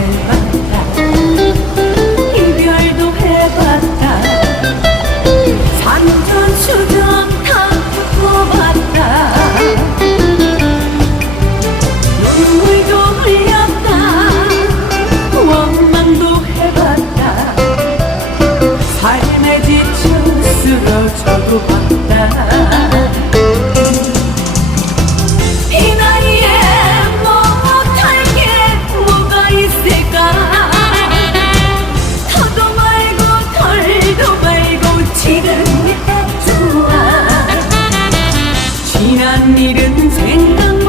해봤다 이별도 해봤다. 산전수전 다 겪어봤다. 눈물도 흘렸다. 원망도 해봤다. 삶에 지쳐 쓰러져 봤다. தன்னிருந்தெங்கும்